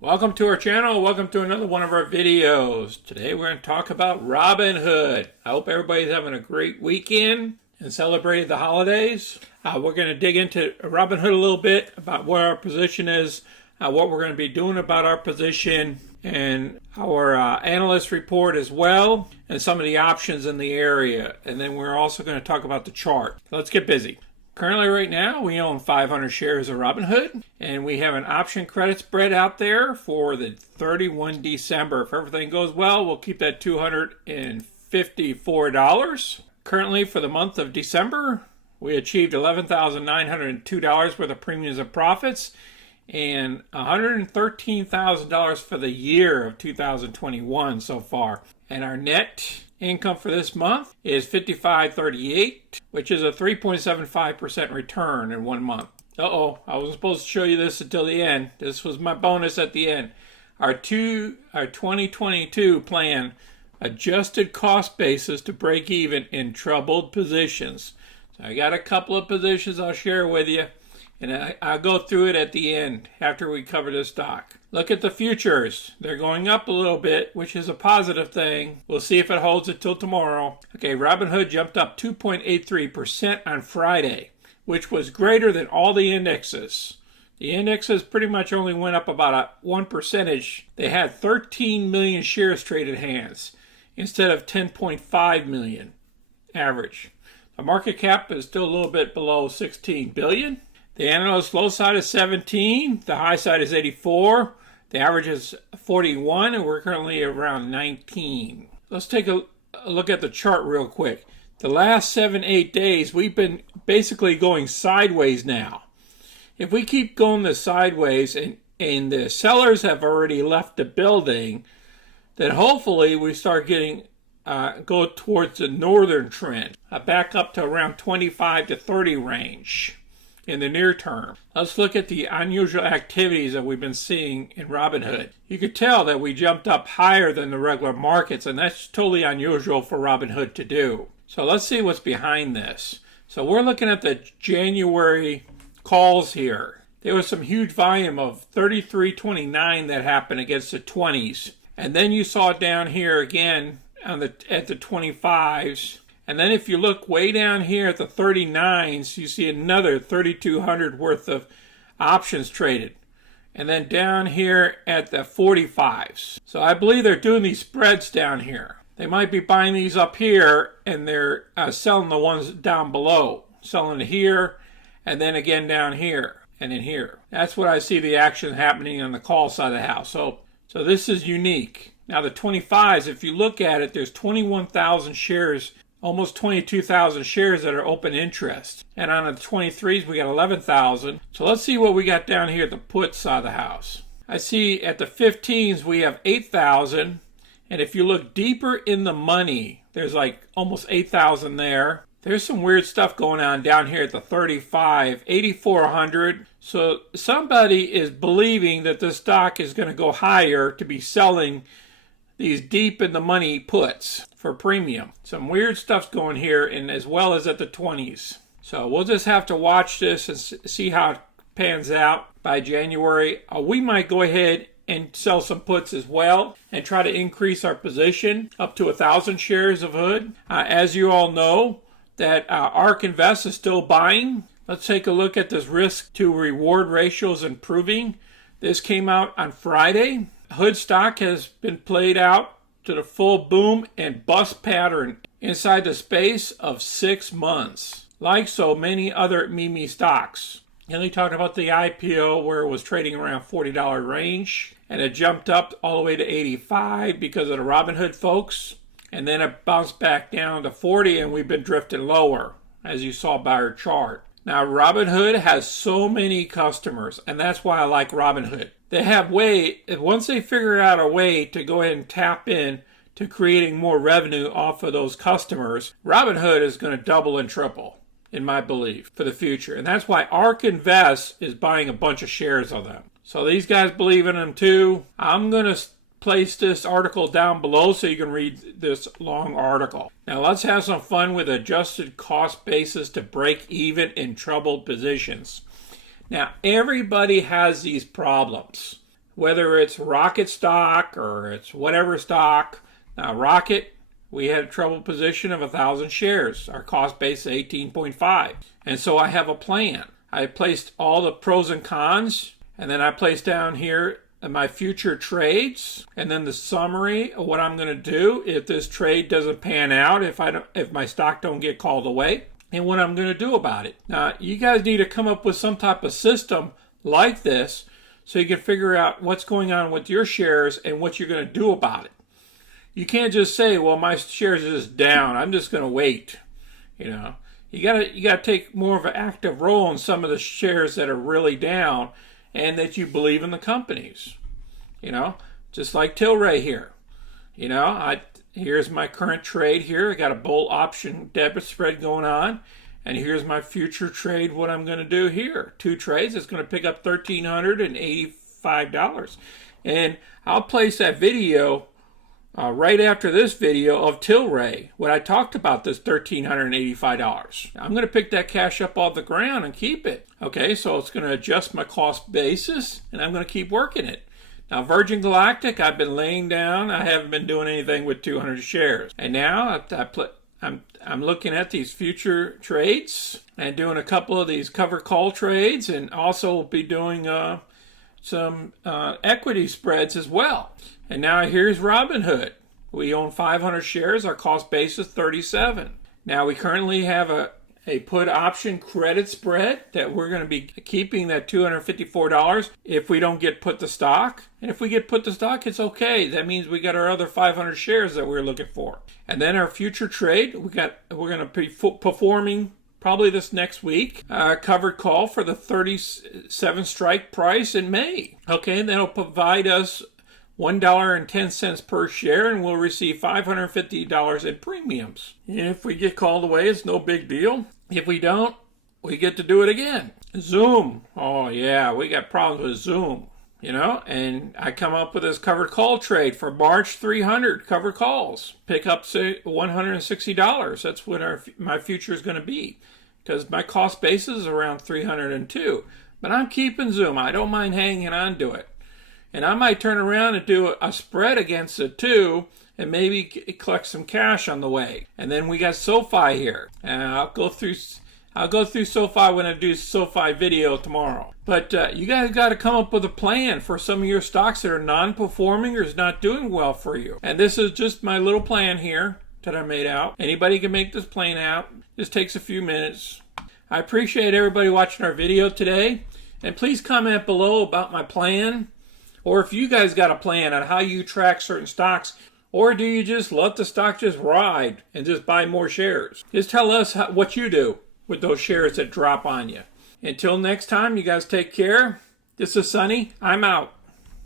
Welcome to our channel. Welcome to another one of our videos. Today we're going to talk about Robinhood. I hope everybody's having a great weekend and celebrated the holidays. We're going to dig into Robinhood a little bit about what our position is, what we're going to be doing about our position, and our analyst report as well, and some of the options in the area. And then we're also going to talk about the chart. Let's get busy. Currently, right now, we own 500 shares of Robinhood, and we have an option credit spread out there for the 31 December. If everything goes well, we'll keep that $254. Currently, for the month of December, we achieved $11,902 worth of premiums and profits, and $113,000 for the year of 2021 so far. And our net income for this month is $55.38, which is a 3.75% return in 1 month. I wasn't supposed to show you this until the end. This was my bonus at the end. Our 2022 plan adjusted cost basis to break even in troubled positions. So I got a couple of positions I'll share with you, and I'll go through it at the end after we cover the stock. Look at the futures. They're going up a little bit, which is a positive thing. We'll see if it holds until tomorrow. Okay, Robinhood jumped up 2.83% on Friday, which was greater than all the indexes. The indexes pretty much only went up about 1%. They had 13 million shares traded hands instead of 10.5 million average. The market cap is still a little bit below 16 billion. The analyst low side is 17, the high side is 84, the average is 41, and we're currently around 19. Let's take a look at the chart real quick. The last 7-8 days, we've been basically going sideways now. If we keep going this sideways and the sellers have already left the building, then hopefully we start getting go towards the northern trend, back up to around 25 to 30 range in the near term. Let's look at the unusual activities that we've been seeing in Robinhood. You could tell that we jumped up higher than the regular markets, and that's totally unusual for Robinhood to do. So let's see what's behind this. So we're looking at the January calls here. There was some huge volume of 33.29 that happened against the 20s. And then you saw it down here again at the 25s. And then if you look way down here at the 39s, you see another 3,200 worth of options traded. And then down here at the 45s. So I believe they're doing these spreads down here. They might be buying these up here and they're selling the ones down below. Selling it here and then again down here and in here. That's what I see the action happening on the call side of the house. So this is unique. Now the 25s, if you look at it, there's 21,000 shares, almost 22,000 shares that are open interest. And on the 23s, we got 11,000. So let's see what we got down here at the put side of the house. I see at the 15s, we have 8,000. And if you look deeper in the money, there's like almost 8,000 there. There's some weird stuff going on down here at the 35, 8,400. So somebody is believing that the stock is going to go higher to be selling these deep in the money puts for premium. Some weird stuff's going here, and as well as at the 20s. So we'll just have to watch this and see how it pans out by January. We might go ahead and sell some puts as well and try to increase our position up to 1,000 shares of Hood. As you all know, that ARK Invest is still buying. Let's take a look at this risk to reward ratios improving. This came out on Friday. Hood stock has been played out to the full boom and bust pattern inside the space of 6 months, like so many other meme stocks. And they talked about the IPO where it was trading around $40 range, and it jumped up all the way to 85 because of the Robinhood folks, and then it bounced back down to 40, and we've been drifting lower, as you saw by our chart. Now, Robinhood has so many customers, and that's why I like Robinhood. They have once they figure out a way to go ahead and tap in to creating more revenue off of those customers, Robinhood is going to double and triple, in my belief, for the future. And that's why ARK Invest is buying a bunch of shares of them. So these guys believe in them too. I'm going to place this article down below so you can read this long article. Now let's have some fun with adjusted cost basis to break even in troubled positions. Now everybody has these problems. whether it's Rocket stock or it's whatever stock. Now, Rocket, we had a trouble position of 1,000 shares. Our cost base is 18.5. And so I have a plan. I placed all the pros and cons, and then I placed down here my future trades, and then the summary of what I'm going to do if this trade doesn't pan out, if my stock don't get called away, and what I'm going to do about it. Now, you guys need to come up with some type of system like this so you can figure out what's going on with your shares and what you're going to do about it. You can't just say, well, my shares are just down, I'm just going to wait. You know, you gotta take more of an active role in some of the shares that are really down and that you believe in the companies. You know, just like Tilray here. You know, here's my current trade here. I got a bull option debit spread going on. And here's my future trade, what I'm going to do here. 2 trades. It's going to pick up $1,385. And I'll place that video right after this video of Tilray, when I talked about this $1,385. I'm going to pick that cash up off the ground and keep it. Okay, so it's going to adjust my cost basis, and I'm going to keep working it. Now, Virgin Galactic, I've been laying down. I haven't been doing anything with 200 shares. And now I'm looking at these future trades and doing a couple of these cover call trades, and also will be doing some equity spreads as well. And now here's Robinhood. We own 500 shares. Our cost base is 37. Now we currently have a put option credit spread that we're going to be keeping that $254 if we don't get put to stock. And if we get put to stock, it's okay. That means we got our other 500 shares that we're looking for. And then our future trade, we're going to be performing probably this next week, covered call for the 37 strike price in May. Okay, and that'll provide us $1.10 per share, and we'll receive $550 in premiums. If we get called away, it's no big deal. If we don't, we get to do it again. Zoom. Oh yeah, we got problems with Zoom. You know, and I come up with this covered call trade for March 300 covered calls. Pick up say $160. That's what my future is going to be, because my cost basis is around 302. But I'm keeping Zoom. I don't mind hanging on to it. And I might turn around and do a spread against it too, and maybe collect some cash on the way. And then we got SoFi here. And I'll go through SoFi when I do SoFi video tomorrow. But you guys got to come up with a plan for some of your stocks that are non-performing or is not doing well for you. And this is just my little plan here that I made out. Anybody can make this plan out. Just takes a few minutes. I appreciate everybody watching our video today. And please comment below about my plan. Or if you guys got a plan on how you track certain stocks, or do you just let the stock just ride and just buy more shares? Just tell us what you do with those shares that drop on you. Until next time, you guys take care. This is Sonny. I'm out.